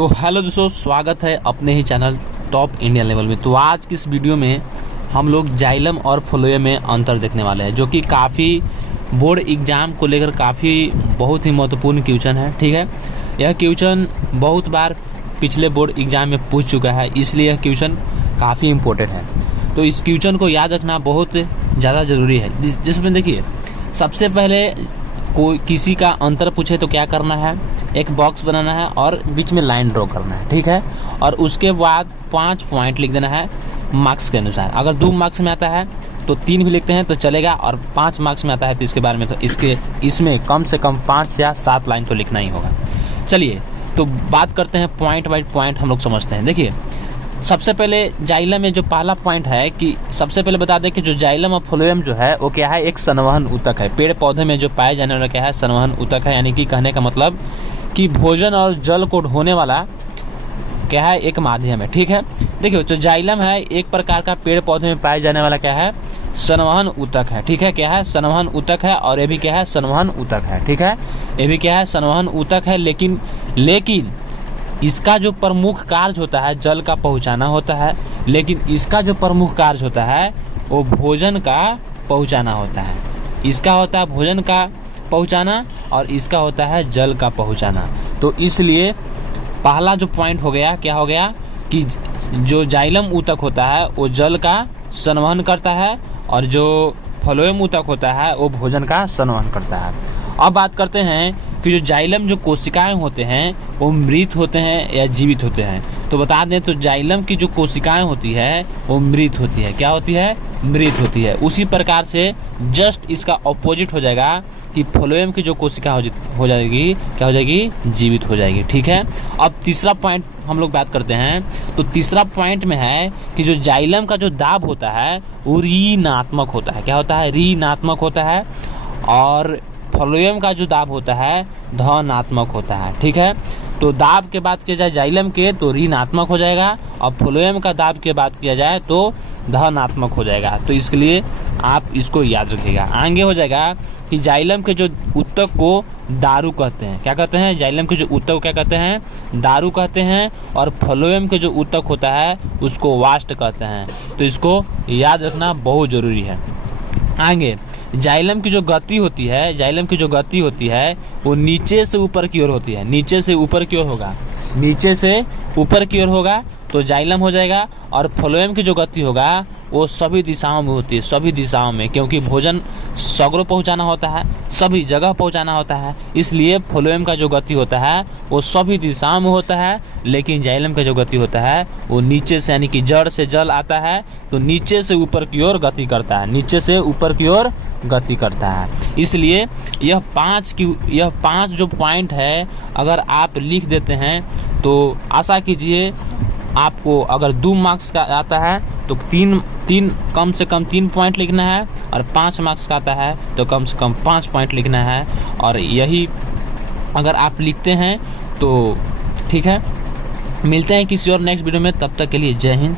तो हेलो दोस्तों, स्वागत है अपने ही चैनल टॉप इंडियन लेवल में। तो आज की इस वीडियो में हम लोग जाइलम और फ्लोएम में अंतर देखने वाले हैं, जो कि काफ़ी बोर्ड एग्जाम को लेकर काफ़ी बहुत ही महत्वपूर्ण क्वेश्चन है। ठीक है, यह क्वेश्चन बहुत बार पिछले बोर्ड एग्जाम में पूछ चुका है, इसलिए यह क्वेश्चन काफ़ी इम्पोर्टेंट है। तो इस क्वेश्चन को याद रखना बहुत ज़्यादा ज़रूरी है। जिसमें देखिए, सबसे पहले कोई किसी का अंतर पूछे तो क्या करना है, एक बॉक्स बनाना है और बीच में लाइन ड्रॉ करना है। ठीक है, और उसके बाद 5 पॉइंट लिख देना है मार्क्स के अनुसार। अगर 2 मार्क्स में आता है तो 3 भी लिखते हैं तो चलेगा, और 5 मार्क्स में आता है तो इसके बारे में तो इसमें कम से कम 5 या 7 लाइन तो लिखना ही होगा। चलिए तो बात करते हैं पॉइंट बाई पॉइंट, हम लोग समझते हैं। देखिए, सबसे पहले जाइलम में जो पहला पॉइंट है कि सबसे पहले बता दें कि जो जाइलम और फ्लोएम जो है वो क्या है, एक संवहन ऊतक है। पेड़ पौधे में जो पाए जाने वाला क्या है, संवहन ऊतक है। यानी कि कहने का मतलब कि भोजन और जल को ढोने वाला क्या है, एक माध्यम है। ठीक है, देखिए जो जाइलम है एक प्रकार का पेड़ पौधे में पाए जाने वाला क्या है, संवहन ऊतक है। ठीक है, क्या है, संवहन ऊतक है। और ये भी क्या है, संवहन ऊतक है। ठीक है, ये भी क्या है, संवहन ऊतक है। लेकिन इसका जो प्रमुख कार्य होता है जल का पहुंचाना होता है, लेकिन इसका जो प्रमुख कार्य होता है वो भोजन का पहुंचाना होता है। इसका होता है भोजन का पहुंचाना और इसका होता है जल का पहुंचाना। तो इसलिए पहला जो पॉइंट हो गया, क्या हो गया कि जो जाइलम ऊतक होता है वो जल का संवहन करता है और जो फ्लोएम ऊतक होता है वो भोजन का संवहन करता है। अब बात करते हैं कि जो जाइलम जो कोशिकाएं होते हैं वो मृत होते हैं या जीवित होते हैं। तो बता दें तो जाइलम की जो कोशिकाएं होती है वो मृत होती है। क्या होती है, मृत होती है। उसी प्रकार से जस्ट इसका ऑपोजिट हो जाएगा कि फ्लोएम की जो कोशिका हो जाएगी, क्या हो जाएगी, जीवित हो जाएगी। ठीक है, अब तीसरा पॉइंट हम लोग बात करते हैं। तो तीसरा पॉइंट में है कि जो जाइलम का जो दाब होता है वो ऋणात्मक होता है। क्या होता है, ऋणात्मक होता है। और फ्लोएम का जो दाब होता है धनात्मक होता है। ठीक है, तो दाब के बात किया जाए जाइलम के तो ऋणात्मक हो जाएगा, और फ्लोएम का दाब के बात किया जाए तो धनात्मक हो जाएगा। तो इसके लिए आप इसको याद रखिएगा। आगे हो जाएगा कि जाइलम के जो ऊतक को दारू कहते हैं। क्या कहते हैं, जाइलम के जो ऊतक को क्या कहते हैं, दारू कहते हैं। और फ्लोएम के जो ऊतक होता है उसको वाष्ट कहते हैं। तो इसको याद रखना बहुत जरूरी है। आगे जाइलम की जो गति होती है, जाइलम की जो गति होती है वो नीचे से ऊपर की ओर होती है। नीचे से ऊपर की ओर होगा, नीचे से ऊपर की ओर होगा तो जाइलम हो जाएगा। और फ्लोएम की जो गति होगा वो सभी दिशाओं में होती है, सभी दिशाओं में, क्योंकि भोजन सगरों पहुंचाना होता है, सभी जगह पहुंचाना होता है। इसलिए फ्लोएम का जो गति होता है वो सभी दिशाओं में होता है, लेकिन जाइलम का जो गति होता है वो नीचे से, यानी कि जड़ से जल आता है तो नीचे से ऊपर की ओर गति करता है, नीचे से ऊपर की ओर गति करता है। इसलिए यह 5 जो पॉइंट है अगर आप लिख देते हैं तो आशा कीजिए आपको अगर 2 मार्क्स का आता है तो कम से कम 3 पॉइंट लिखना है, और 5 मार्क्स का आता है तो कम से कम 5 पॉइंट लिखना है। और यही अगर आप लिखते हैं तो ठीक है। मिलते हैं किसी और नेक्स्ट वीडियो में, तब तक के लिए जय हिंद।